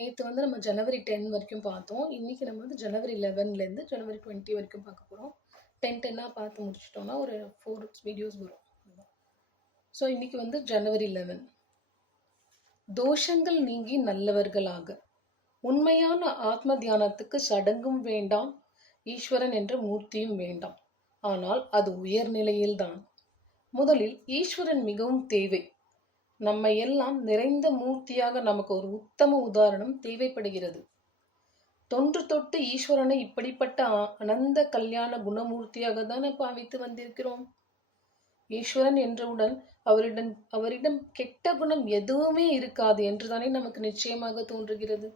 நேத்து நம்ம ஜனவரி 10 வரைக்கும் பார்த்தோம். இன்னைக்கு நம்ம ஜனவரி 11லேருந்து ஜனவரி 20 வரைக்கும் பார்க்க போறோம். 10, 10ஆ பார்த்து முடிச்சுட்டோம்னா ஒரு 4 வீடியோஸ் வரும். ஸோ இன்னைக்கு ஜனவரி 11. தோஷங்கள் நீங்கி நல்லவர்களாக. உண்மையான ஆத்ம தியானத்துக்கு சடங்கும் வேண்டாம், ஈஸ்வரன் என்ற மூர்த்தியும் வேண்டாம். ஆனால் அது உயர்நிலையில்தான். முதலில் ஈஸ்வரன் மிகவும் தேவை. நம்மை எல்லாம் நிறைந்த மூர்த்தியாக நமக்கு ஒரு உத்தம உதாரணம் தேவைப்படுகிறது. தொன்று தொட்டு ஈஸ்வரனை இப்படிப்பட்ட அனந்த கல்யாண குணமூர்த்தியாக தானே பாவித்து வந்திருக்கிறோம். ஈஸ்வரன் என்றவுடன் அவரிடம் கெட்ட குணம் எதுவுமே இருக்காது என்றுதானே நமக்கு நிச்சயமாக தோன்றுகிறது.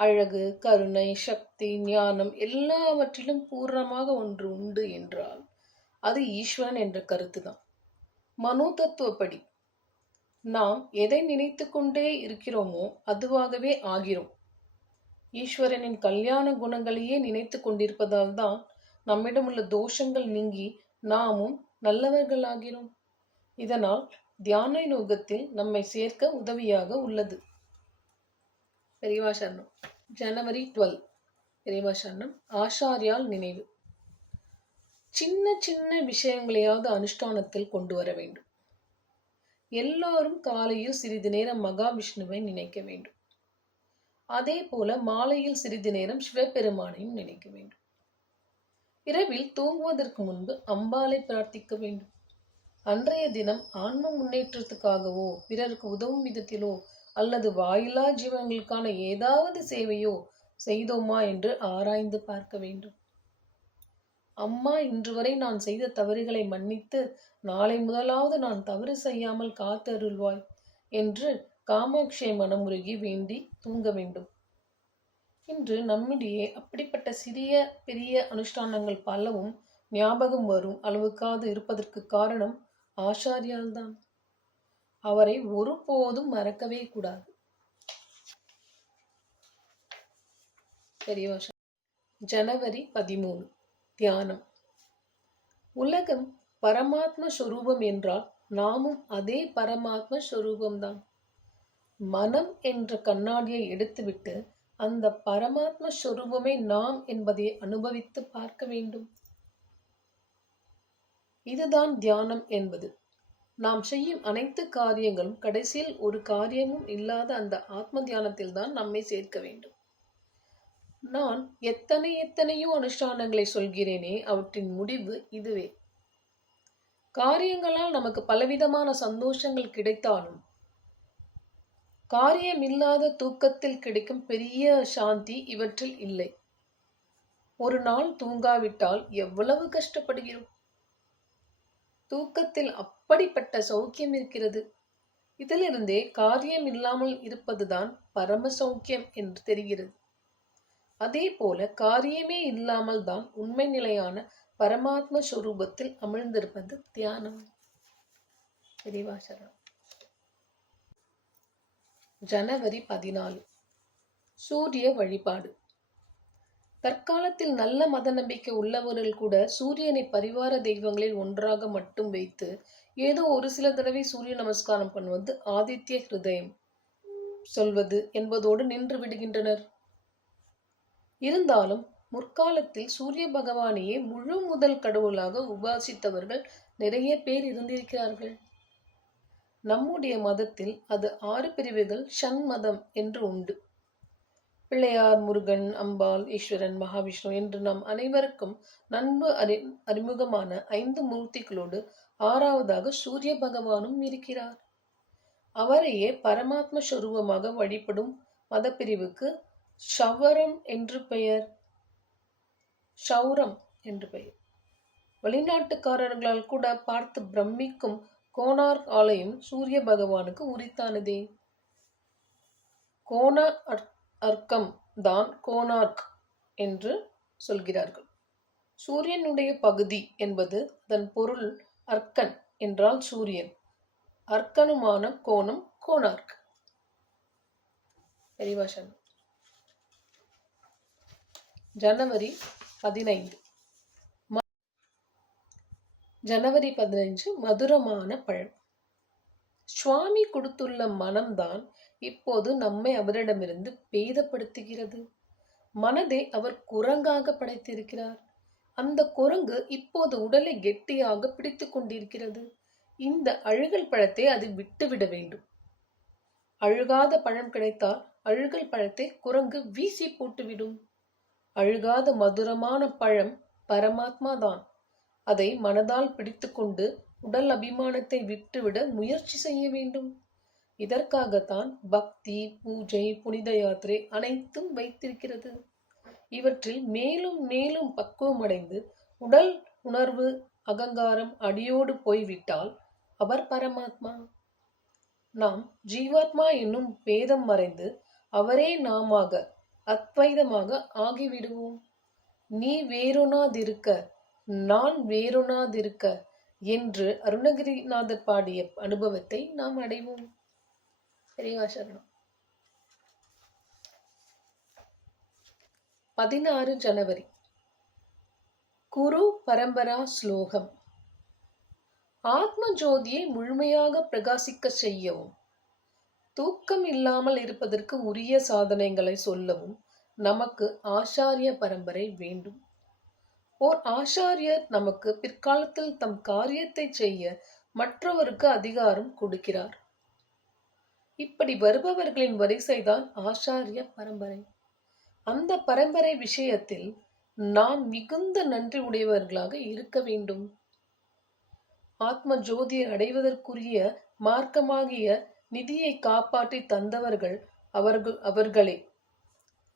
அழகு, கருணை, சக்தி, ஞானம் எல்லாவற்றிலும் பூர்ணமாக ஒன்று உண்டு என்றால் அது ஈஸ்வரன் என்ற கருத்துதான். மனோ தத்துவப்படி நாம் எதை நினைத்து கொண்டே இருக்கிறோமோ அதுவாகவே ஆகிறோம். ஈஸ்வரனின் கல்யாண குணங்களையே நினைத்து கொண்டிருப்பதால் தான் நம்மிடம் உள்ள தோஷங்கள் நீங்கி நாமும் நல்லவர்களாகிறோம். இதனால் தியான யோகத்தில் நம்மை சேர்க்க உதவியாக உள்ளது. பெரியவா சரணம். ஜனவரி 12. பெரியவா சரணம். ஆச்சாரியால் நினைவு. சின்ன சின்ன விஷயங்களையாவது அனுஷ்டானத்தில் கொண்டு வர வேண்டும். எல்லாரும் காலையில் சிறிது நேரம் மகாவிஷ்ணுவை நினைக்க வேண்டும். அதே போல மாலையில் சிறிது நேரம் சிவபெருமானையும் நினைக்க வேண்டும். இரவில் தூங்குவதற்கு முன்பு அம்பாளை பிரார்த்திக்க வேண்டும். அன்றைய தினம் ஆன்ம முன்னேற்றத்துக்காகவோ பிறருக்கு உதவும் விதத்திலோ அல்லது வாயிலா ஜீவன்களுக்கான ஏதாவது சேவையோ செய்தோமா என்று ஆராய்ந்து பார்க்க வேண்டும். அம்மா, இன்று வரை நான் செய்த தவறுகளை மன்னித்து நாளை முதலாவது நான் தவறு செய்யாமல் காத்தருள்வாய் என்று காமாட்சியை மனமுருகி வேண்டி தூங்க வேண்டும். இன்று நம்மிடையே அப்படிப்பட்ட சிறிய பெரிய அனுஷ்டானங்கள் பலவும் ஞாபகம் வரும் அளவுக்காது இருப்பதற்கு காரணம் ஆச்சாரியால்தான். அவரை ஒருபோதும் மறக்கவே கூடாது. பெரியவா. ஜனவரி 13. தியானம். உலகம் பரமாத்ம ஸ்வரூபம் என்றால் நாமும் அதே பரமாத்ம ஸ்வரூபம்தான். மனம் என்ற கண்ணாடியை எடுத்துவிட்டு அந்த பரமாத்ம ஸ்வரூபமே நாம் என்பதை அனுபவித்து பார்க்க வேண்டும். இதுதான் தியானம் என்பது. நாம் செய்யும் அனைத்து காரியங்களும் கடைசியில் ஒரு காரியமும் இல்லாத அந்த ஆத்ம தியானத்தில் தான் நம்மை சேர்க்க வேண்டும். நான் எத்தனையோ அனுஷ்டானங்களை சொல்கிறேனே, அவற்றின் முடிவு இதுவே. காரியங்களால் நமக்கு பலவிதமான சந்தோஷங்கள் கிடைத்தாலும் காரியமில்லாத தூக்கத்தில் கிடைக்கும் பெரிய சாந்தி இவற்றில் இல்லை. ஒரு நாள் தூங்காவிட்டால் எவ்வளவு கஷ்டப்படுகிறோம். தூக்கத்தில் அப்படிப்பட்ட சௌக்கியம் இருக்கிறது. இதிலிருந்தே காரியம் இல்லாமல் இருப்பதுதான் பரம சௌக்கியம் என்று தெரிகிறது. அதே போல காரியமே இல்லாமல் தான் உண்மை நிலையான பரமாத்ம ஸ்வரூபத்தில் அமிழ்ந்திருப்பது தியானம். பெரியவா சரணம். ஜனவரி 14. சூரிய வழிபாடு. தற்காலத்தில் நல்ல மத நம்பிக்கை உள்ளவர்கள் கூட சூரியனை பரிவார தெய்வங்களில் ஒன்றாக மட்டும் வைத்து ஏதோ ஒரு சில தடவை சூரிய நமஸ்காரம் பண்ணுவது, ஆதித்ய ஹிருதயம் சொல்வது என்பதோடு நின்று விடுகின்றனர். இருந்தாலும் முற்காலத்தில் சூரிய பகவானையே முழு முதல் கடவுளாக உபாசித்தவர்கள் நிறைய பேர் இருந்திருக்கிறார்கள். நம்முடைய மதத்தில் அது 6 பிரிவுகள் ஷண்மதம் என்று உண்டு. பிள்ளையார், முருகன், அம்பாள், ஈஸ்வரன், மகாவிஷ்ணு என்று நம் அனைவருக்கும் நன்கு அறிமுகமான 5 மூர்த்திகளோடு 6வதாக சூரிய பகவானும் இருக்கிறார். அவரையே பரமாத்ம ஸ்வரூபமாக வழிபடும் மதப்பிரிவுக்கு ஷவரம் என்று பெயர். வெளிநாட்டுக்காரர்களால் கூட பார்த்து பிரமிக்கும் கோனார்க் ஆலயம் சூரிய பகவானுக்கு உரித்தானதே. அர்க்கம் தான் கோனார்க் என்று சொல்கிறார்கள். சூரியனுடைய பகுதி என்பது அதன் பொருள். அர்க்கன் என்றால் சூரியன், அர்க்கனுமான கோணம் கோனார்க். பெரிவாசன். ஜனவரி 15. ஜனவரி 15 மதுரமான பழம். சுவாமி கொடுத்துள்ள மனம்தான் இப்போது நம்மை அவரிடமிருந்து பேதப்படுத்துகிறது. மனதை அவர் குரங்காக படைத்திருக்கிறார். அந்த குரங்கு இப்போது உடலை கெட்டியாக பிடித்துக் கொண்டிருக்கிறது. இந்த அழுகல் பழத்தை அது விட்டுவிட வேண்டும். அழுகாத பழம் கிடைத்தால் அழுகல் பழத்தை குரங்கு வீசி போட்டுவிடும். அழுகாத மதுரமான பழம் பரமாத்மா தான். அதை மனதால் பிடித்துக்கொண்டு உடல் அபிமானத்தை விட்டுவிட முயற்சி செய்ய வேண்டும். இதற்காகத்தான் பக்தி, பூஜை, புனித யாத்திரை அனைத்தும் வைத்திருக்கிறது. இவற்றில் மேலும் மேலும் பக்குவமடைந்து உடல் உணர்வு அகங்காரம் அடியோடு போய்விட்டால் அவர் பரமாத்மா. நாம் ஜீவாத்மா என்னும் பேதம் மறைந்து அவரே நாமாக அத்வைதமாக ஆகிவிடுவோம். நீ வேறொனாதிருக்க, நான் வேறொனாதிருக்க என்று அருணகிரிநாதர் பாடிய அனுபவத்தை நாம் அடைவோம். பெரியவா சரணம். 16 ஜனவரி குரு பரம்பரா ஸ்லோகம். ஆத்ம ஜோதியை முழுமையாக பிரகாசிக்க செய்யவும், தூக்கம் இல்லாமல் இருப்பதற்கு உரிய சாதனைகளை சொல்லவும் நமக்கு ஆச்சாரிய பரம்பரை வேண்டும். ஓர் ஆச்சாரியர் நமக்கு பிற்காலத்தில் தம் காரியத்தை செய்ய மற்றவருக்கு அதிகாரம் கொடுக்கிறார். இப்படி வருபவர்களின் வரிசைதான் ஆச்சாரிய பரம்பரை. அந்த பரம்பரை விஷயத்தில் நாம் மிகுந்த நன்றி உடையவர்களாக இருக்க வேண்டும். ஆத்ம ஜோதியை அடைவதற்குரிய மார்க்கமாகிய நிதியை காப்பாற்றி தந்தவர்கள் அவர்களே.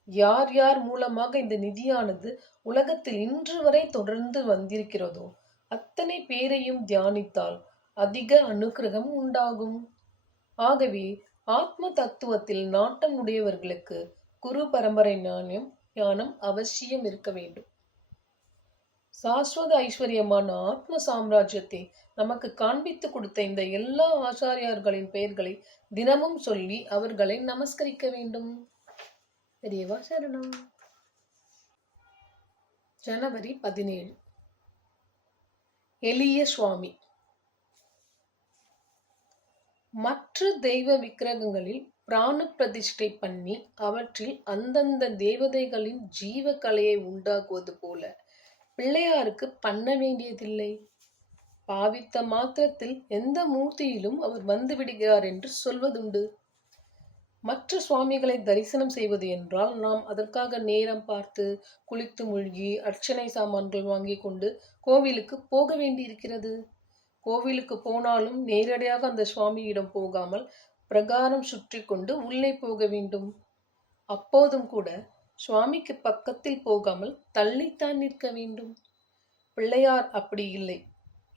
யார் யார் மூலமாக இந்த நிதியானது உலகத்தில் இன்று வரை தொடர்ந்து வந்திருக்கிறதோ அத்தனை பேரையும் தியானித்தால் அதிக அனுக்கிரகம் உண்டாகும். ஆகவே ஆத்ம தத்துவத்தில் நாட்டம் உடையவர்களுக்கு குரு பரம்பரை ஞானம் அவசியம் இருக்க வேண்டும். சாஸ்வத ஐஸ்வர்யமான ஆத்ம சாம்ராஜ்யத்தை நமக்கு காண்பித்து கொடுத்த இந்த எல்லா ஆச்சாரியார்களின் பெயர்களை தினமும் சொல்லி அவர்களை நமஸ்கரிக்க வேண்டும். பெரியவா சரணம். ஜனவரி 17 எளிய சுவாமி. மற்ற தெய்வ விக்கிரகங்களில் பிராண பிரதிஷ்டை பண்ணி அவற்றில் அந்தந்த தேவதைகளின் ஜீவ கலையை உண்டாக்குவது போல பிள்ளையாருக்கு பண்ண வேண்டியதில்லை. பாவித்த மாத்திரத்தில் எந்த மூர்த்தியிலும் அவர் வந்து விடுகிறார் என்று சொல்வதுண்டு. மற்ற சுவாமிகளை தரிசனம் செய்வது என்றால் நாம் அதற்காக நேரம் பார்த்து குளித்து மூழ்கி அர்ச்சனை சாமான்கள் வாங்கி கொண்டு கோவிலுக்கு போக வேண்டியிருக்கிறது. கோவிலுக்கு போனாலும் நேரடியாக அந்த சுவாமியிடம் போகாமல் பிரகாரம் சுற்றி கொண்டு உள்ளே போக வேண்டும். அப்போதும் கூட சுவாமிக்கு பக்கத்தில் போகாமல் தள்ளித்தான் நிற்க வேண்டும். பிள்ளையார் அப்படி இல்லை.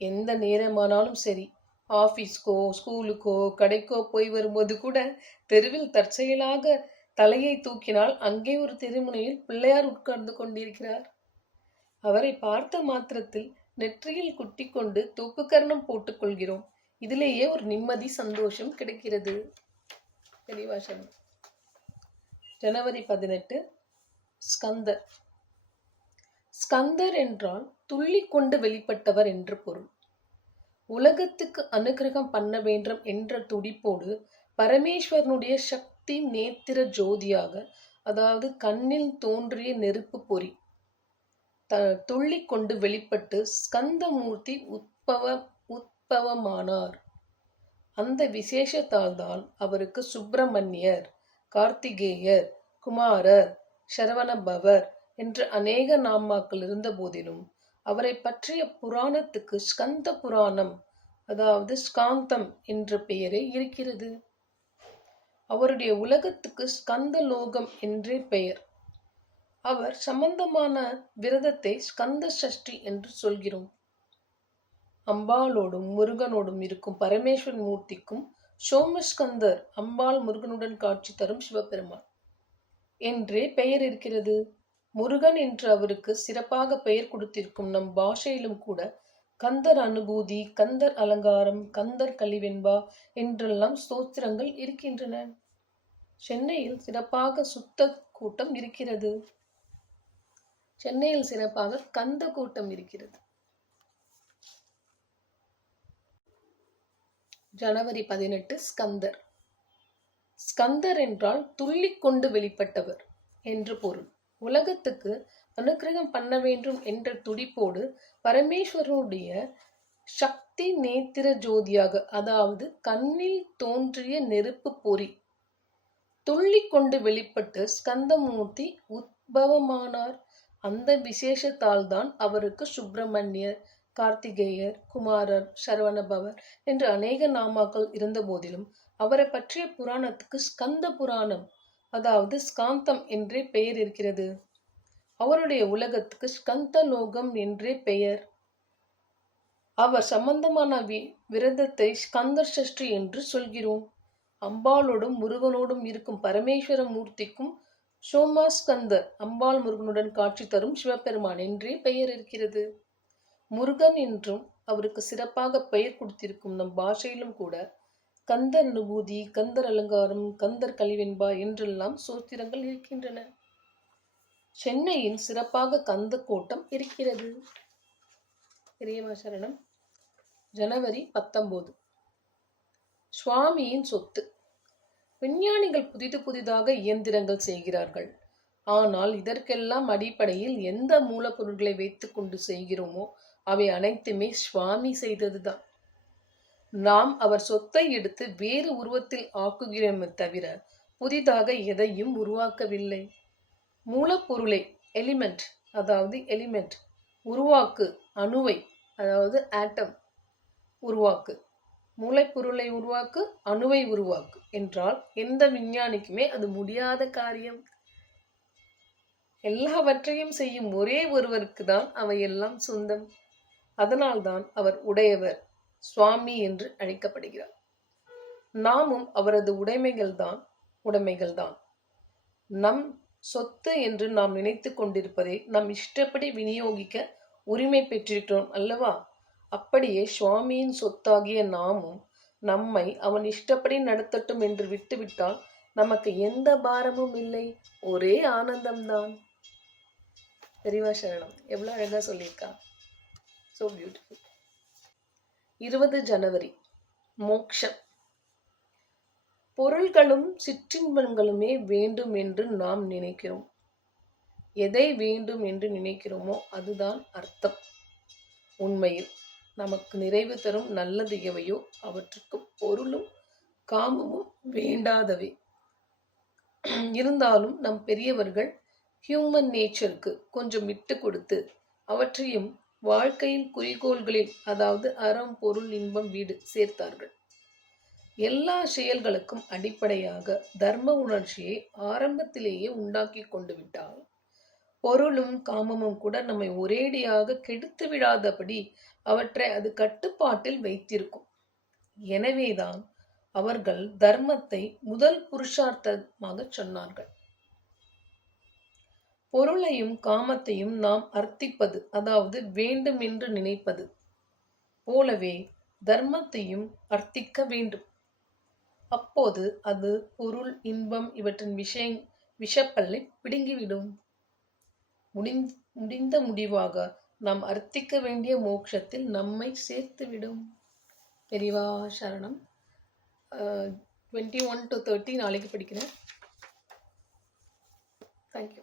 எந்த நேரமானாலும் சரி, ஆபீஸ்க்கோ ஸ்கூலுக்கோ கடைக்கோ போய் வரும்போது கூட தெருவில் தற்செயலாக தலையை தூக்கினால் அங்கே ஒரு தெருமுனையில் பிள்ளையார் உட்கார்ந்து கொண்டிருக்கிறார். அவரை பார்த்த மாத்திரத்தில் நெற்றியில் குட்டி கொண்டு தூப்புக்கரணம் போட்டுக் கொள்கிறோம். இதிலேயே ஒரு நிம்மதி சந்தோஷம் கிடைக்கிறது. தெளிவாசனம். ஜனவரி 18 ஸ்கந்தர். ஸ்கந்தர் என்றால் துள்ளி கொண்டு வெளிப்பட்டவர் என்று பொருள். உலகத்துக்கு அனுகிரகம் பண்ண வேண்டும் என்ற துடிப்போடு பரமேஸ்வரனுடைய சக்தி நேத்திர ஜோதியாக, அதாவது கண்ணில் தோன்றிய நெருப்பு பொறி துள்ளி கொண்டு வெளிப்பட்டு ஸ்கந்தமூர்த்தி உத்பவமானார். அந்த விசேஷத்தால் தான் அவருக்கு சுப்பிரமணியர், கார்த்திகேயர், குமாரர், சரவணபவர் என்ற அநேக நாமாக்கள் இருந்த போதிலும் அவரை பற்றிய புராணத்துக்கு ஸ்கந்த புராணம், அதாவது ஸ்காந்தம் என்ற பெயரே இருக்கிறது. அவருடைய உலகத்துக்கு ஸ்கந்த லோகம் என்றே பெயர். அவர் சம்பந்தமான விரதத்தை ஸ்கந்த சஷ்டி என்று சொல்கிறோம். அம்பாளோடும் முருகனோடும் இருக்கும் பரமேஸ்வரன் மூர்த்திக்கும் சோமஸ்கந்தர், அம்பாள் முருகனுடன் காட்சி தரும் சிவபெருமான் என்றே பெயர் இருக்கிறது. முருகன் என்று அவருக்கு சிறப்பாக பெயர் கொடுத்திருக்கும் நம் பாஷையிலும் கூட கந்தர் அனுபூதி, கந்தர் அலங்காரம், கந்தர் கலிவெண்பா என்றெல்லாம் ஸ்தோத்திரங்கள் இருக்கின்றன. சென்னையில் சிறப்பாக சுத்த கூட்டம் இருக்கிறது. சென்னையில் சிறப்பாக கந்த கூட்டம் இருக்கிறது. ஜனவரி 18 ஸ்கந்தர். ஸ்கந்தர் என்றால் துள்ளிக்கொண்டு வெளிப்பட்டவர் என்று பொருள். உலகத்துக்கு அனுக்கிரகம் பண்ண வேண்டும் என்ற துடிப்போடு பரமேஸ்வரனுடைய சக்தி நேத்திர ஜோதியாக, அதாவது கண்ணில் தோன்றிய நெருப்பு பொறி துள்ளிக்கொண்டு வெளிப்பட்டு ஸ்கந்தமூர்த்தி உத்பவமானார். அந்த விசேஷத்தால் தான் அவருக்கு சுப்பிரமணியர், கார்த்திகேயர், குமாரர், சரவணபவர் என்று அநேக நாமாக்கள் இருந்த போதிலும் அவரை பற்றிய புராணத்துக்கு ஸ்கந்த புராணம், அதாவது ஸ்காந்தம் என்றே பெயர் இருக்கிறது. அவருடைய உலகத்துக்கு ஸ்கந்த லோகம் என்றே பெயர். அவர் சம்பந்தமான விரதத்தை ஸ்கந்த சஷ்டி என்று சொல்கிறோம். அம்பாளோடும் முருகனோடும் இருக்கும் பரமேஸ்வர மூர்த்திக்கும் சோமாஸ்கந்தர், அம்பாள் முருகனுடன் காட்சி தரும் சிவபெருமான் என்றே பெயர் இருக்கிறது. முருகன் என்றும் அவருக்கு சிறப்பாக பெயர் கொடுத்திருக்கும் நம் பாஷையிலும் கூட கந்தர் அனுபூதி, கந்தர் அலங்காரம், கந்தர் கலிவெண்பா என்றெல்லாம் சூத்திரங்கள் இருக்கின்றன. சென்னையில் சிறப்பாக கந்த கோட்டம் இருக்கிறது. பெரியவா சரணம். ஜனவரி 19. சுவாமியின் சொத்து. விஞ்ஞானிகள் புதிதாக இயந்திரங்கள் செய்கிறார்கள். ஆனால் இதற்கெல்லாம் அடிப்படையில் எந்த மூலப்பொருட்களை வைத்துக் கொண்டு செய்கிறோமோ அவை அனைத்துமே சுவாமி செய்ததுதான். நாம் அவர் சொத்தை எடுத்து வேறு உருவத்தில் ஆக்குகிறோமே தவிர புதிதாக எதையும் உருவாக்கவில்லை. மூலப்பொருளை எலிமெண்ட், அதாவது எலிமெண்ட் உருவாக்கு, அணுவை அதாவது ஆட்டம் உருவாக்கு, மூளைப்பொருளை உருவாக்கு, அணுவை உருவாக்கு என்றால் எந்த விஞ்ஞானிக்குமே அது முடியாத காரியம். எல்லாவற்றையும் செய்யும் ஒரே ஒருவருக்கு தான் அவையெல்லாம் சொந்தம். அதனால்தான் அவர் உடையவர், சுவாமி என்று அழைக்கப்படுகிறார். நாமும் அவரது உடைமைகள்தான். நம் சொத்து என்று நாம் நினைத்து கொண்டிருப்பதை நம் இஷ்டப்படி விநியோகிக்க உரிமை பெற்றிருக்கிறோம் அல்லவா? அப்படியே சுவாமியின் சொத்தாகிய நாமும் நம்மை அவன் இஷ்டப்படி நடத்தட்டும் என்று விட்டுவிட்டால் நமக்கு எந்த பாரமும் இல்லை, ஒரே ஆனந்தம்தான். பெரியவா சரணம். எவ்வளவு அழகா சொல்லியிருக்கா. So beautiful. 20 ஜனவரி. மோக்ஷம். பொருள்களும் சிற்றின்பங்களுமே வேண்டும் என்று நாம் நினைக்கிறோம். எதை வேண்டும் என்று நினைக்கிறோமோ அதுதான் அர்த்தம். உண்மையில் நமக்கு நிறைவு தரும் நல்லது எவையோ அவற்றுக்கு பொருளும் காமமும் வேண்டாதவை. இருந்தாலும் நம் பெரியவர்கள் ஹியூமன் நேச்சருக்கு கொஞ்சம் விட்டு கொடுத்து அவற்றையும் வாழ்க்கையின் குறிக்கோள்களில், அதாவது அறம், பொருள், இன்பம், வீடு சேர்த்தார்கள். எல்லா செயல்களுக்கும் அடிப்படையாக தர்ம உணர்ச்சியை ஆரம்பத்திலேயே உண்டாக்கி கொண்டு விட்டால் பொருளும் காமமும் கூட நம்மை ஒரேடியாக கெடுத்து விடாதபடி அவற்றை அது கட்டுப்பாட்டில் வைத்திருக்கும். எனவேதான் அவர்கள் தர்மத்தை முதல் புருஷார்த்தமாக சொன்னார்கள். பொருளையும் காமத்தையும் நாம் அர்த்திப்பது, அதாவது வேண்டும் என்று நினைப்பது போலவே தர்மத்தையும் அர்த்திக்க வேண்டும். அப்போது அது பொருள், இன்பம் இவற்றின் விஷப்பல்லை பிடுங்கிவிடும். முடிந்த முடிவாக நாம் அர்த்திக்க வேண்டிய மோட்சத்தில் நம்மை சேர்த்துவிடும். பெரியவா சரணம். 21 to 30 நாளைக்கு படிக்கிறேன். தேங்க்யூ.